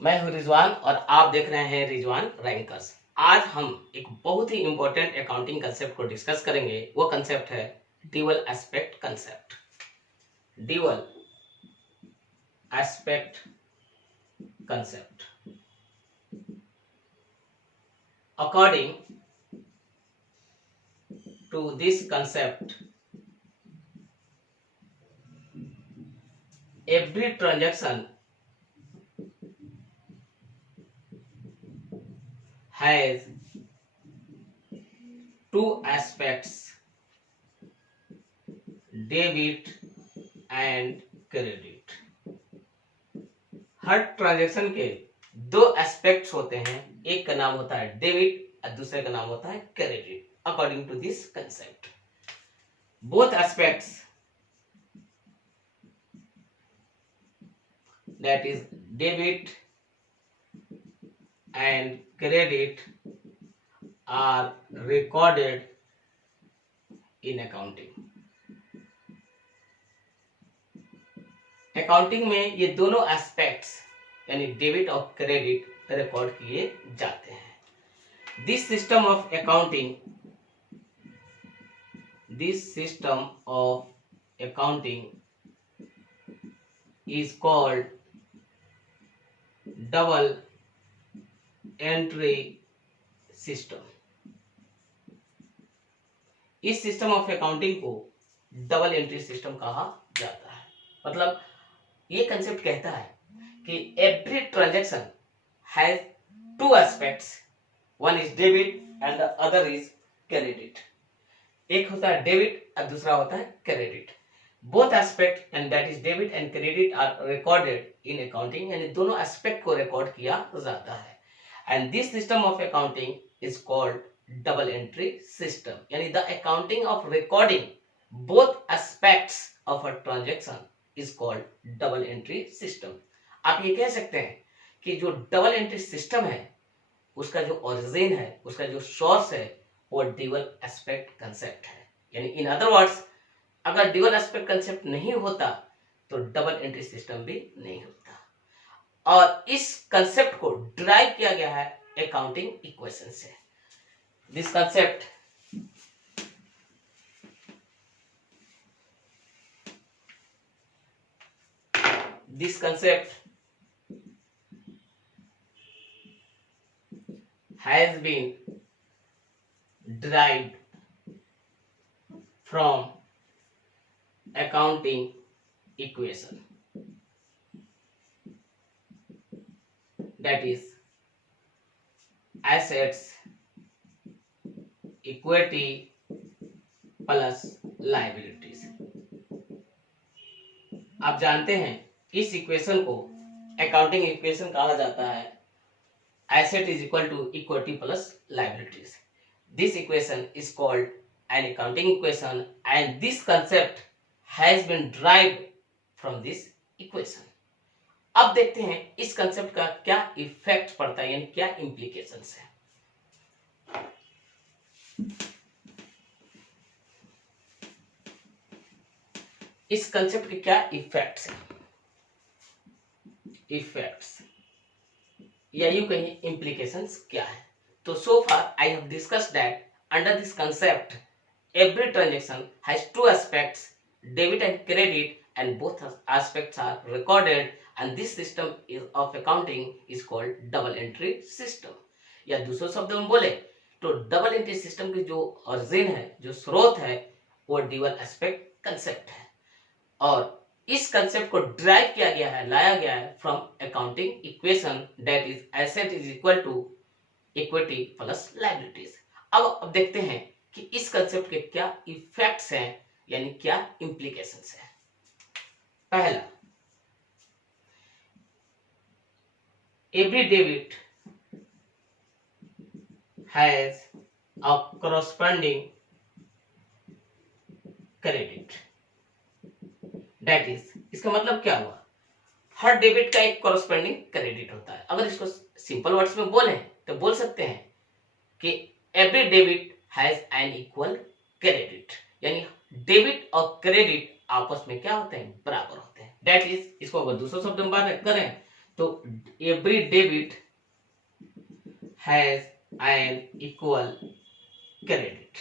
मैं हूं रिजवान और आप देख रहे हैं रिजवान रैंकर्स। आज हम एक बहुत ही इंपॉर्टेंट अकाउंटिंग कंसेप्ट को डिस्कस करेंगे। वो कंसेप्ट है dual aspect concept. Dual aspect concept. According to this concept, every transaction has two aspects, debit and credit। हर ट्रांजैक्शन के दो एस्पेक्ट्स होते हैं, एक का नाम होता है डेबिट और दूसरे का नाम होता है credit. According to this concept, both aspects that is debit and credit are recorded in accounting। Accounting में ये दोनों एस्पेक्ट्स यानी डेबिट और क्रेडिट रिकॉर्ड किए जाते हैं। This system of accounting is called double entry system. इस सिस्टम ऑफ अकाउंटिंग को डबल एंट्री सिस्टम कहा जाता है। मतलब ये कंसेप्ट कहता है कि every transaction has two aspects, one is debit and the other is credit. एक होता है डेबिट और दूसरा होता है credit. Both aspect and that is debit and credit are recorded in accounting, यानी दोनों एस्पेक्ट को रिकॉर्ड किया जाता है। And this system of accounting is called double entry system, यानी the accounting of recording both aspects of a transaction is called double entry system. आप ये कह सकते हैं कि जो डबल एंट्री सिस्टम है उसका जो ओरिजिन है, उसका जो सोर्स है, वो ड्यूअल एस्पेक्ट कंसेप्ट है। यानी इन अदर वर्ड्स, अगर ड्यूअल एस्पेक्ट कंसेप्ट नहीं होता तो डबल एंट्री सिस्टम भी नहीं होता। और इस कंसेप्ट को ड्राइव किया गया है अकाउंटिंग इक्वेशन से। This concept has been derived from accounting equation, that is assets equity plus liabilities। आप जानते हैं इस इक्वेशन को अकाउंटिंग इक्वेशन कहा जाता है। Asset is equal to equity plus liabilities. This equation is called an accounting equation and this concept has been derived from this equation। अब देखते हैं इस कंसेप्ट का क्या इफेक्ट पड़ता है, यानी क्या इंप्लीकेशंस है। इस कंसेप्ट के क्या इफेक्ट्स हैं, इफेक्ट्स या यूं कहीं इंप्लीकेशंस क्या है। तो so far I have discussed that under this concept every transaction has two aspects, debit and credit, and both aspects are recorded, and this system of accounting is called double entry system। या दूसरे शब्दों में बोले तो double entry system की जो origin है, जो स्रोत है, वो ड्यूअल एस्पेक्ट कंसेप्ट है। और इस कंसेप्ट को ड्राइव किया गया है, लाया गया है from accounting equation, that is asset is equal to equity plus liabilities. अब देखते हैं कि इस कंसेप्ट के क्या इफेक्ट्स हैं, यानी क्या इंप्लीकेशंस हैं। पहला, every debit has a corresponding credit, that is, इसका मतलब क्या हुआ, हर डेबिट का एक corresponding क्रेडिट होता है। अगर इसको सिंपल वर्ड्स में बोले तो बोल सकते हैं कि every debit has an equal credit, यानी डेबिट और क्रेडिट आपस में क्या होते हैं, बराबर होते हैं। दैट इज, इसको अगर दूसरे शब्द में बात करें तो every debit has an equal credit,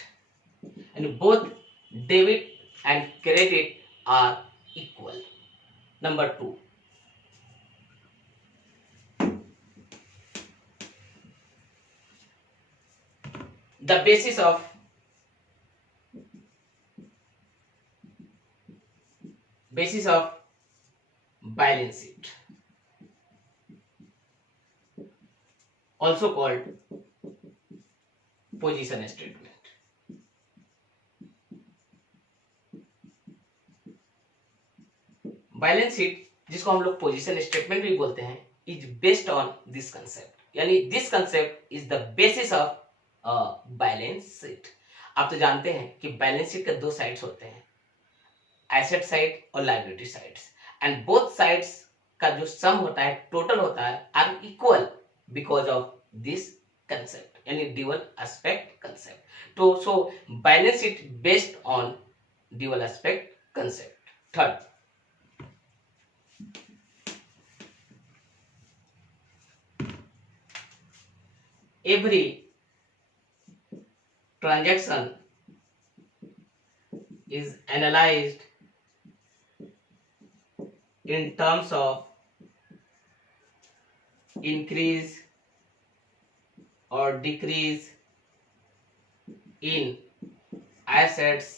यानी both debit and credit are equal. Number 2, the basis of balance sheet, also called position statement. Balance sheet, जिसको हम लोग पोजीशन स्टेटमेंट भी बोलते हैं, is based on this concept, यानी this concept is the basis of balance sheet. आप तो जानते हैं कि बैलेंस शीट के दो साइड्स होते हैं, एसेट साइड और liability sides, and both sides का जो सम होता है, टोटल होता है, are equal because of this concept, यानी ड्यूअल एस्पेक्ट कंसेप्ट. तो so balance sheet based on dual aspect concept. Third, every transaction is analyzed in terms of increase or decrease in assets,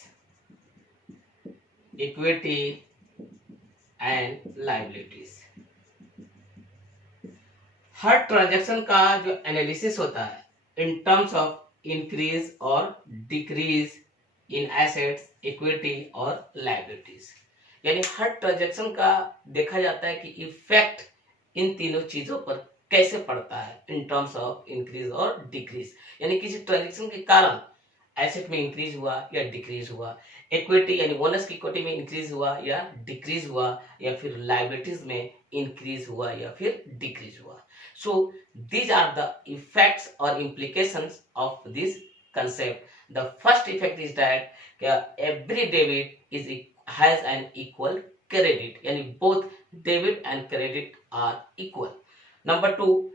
equity and liabilities. Her transaction का जो analysis होता है in terms of increase और decrease in assets, equity और liabilities, यानी हर transaction का देखा जाता है कि इफेक्ट इन तीनों चीजों पर कैसे पड़ता है इन टर्म्स ऑफ इंक्रीज और डिक्रीज, यानी किसी ट्रांजैक्शन के कारण एसेट में इंक्रीज हुआ या डिक्रीज हुआ, इक्विटी यानी ओनर्स की इक्विटी में इंक्रीज हुआ या डिक्रीज हुआ, या फिर लायबिलिटीज में इंक्रीज हुआ या फिर डिक्रीज हुआ. So these are the effects or implications of this concept. The first effect is that every debit has an equal credit, यानी both debit and credit are equal. Number 2,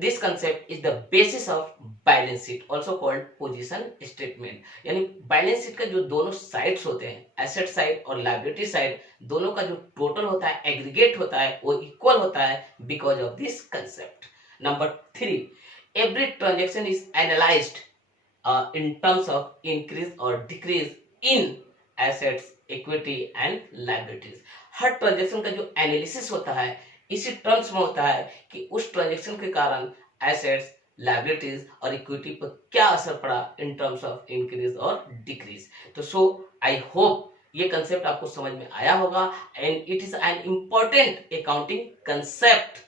this concept is the basis of balance sheet, also called position statement. यानी balance sheet का जो दोनों sides होते हैं, asset side और liability side, दोनों का जो टोटल होता है, एग्रीगेट होता है, वो इक्वल होता है because of this concept. Number 3, every transaction is analyzed in terms of increase or decrease in assets, equity and liabilities. Her transaction का जो एनालिसिस होता है इसी टर्म्स में होता है कि उस ट्रांजैक्शन के कारण एसेट्स, लायबिलिटीज और इक्विटी पर क्या असर पड़ा इन टर्म्स ऑफ इंक्रीज और डिक्रीज. तो सो आई होप ये कंसेप्ट आपको समझ में आया होगा, and it is an important accounting concept,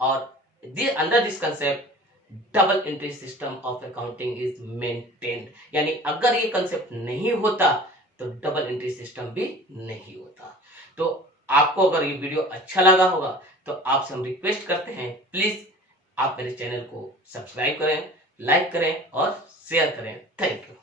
और under this concept double entry system of accounting is maintained, यानी अगर ये कंसेप्ट नहीं होता तो डबल एंट्री सिस्टम भी नहीं होता. तो आपको अगर ये वीडियो अच्छा लगा होगा तो आपसे हम रिक्वेस्ट करते हैं, प्लीज आप मेरे चैनल को सब्सक्राइब करें, लाइक करें और शेयर करें. Thank you.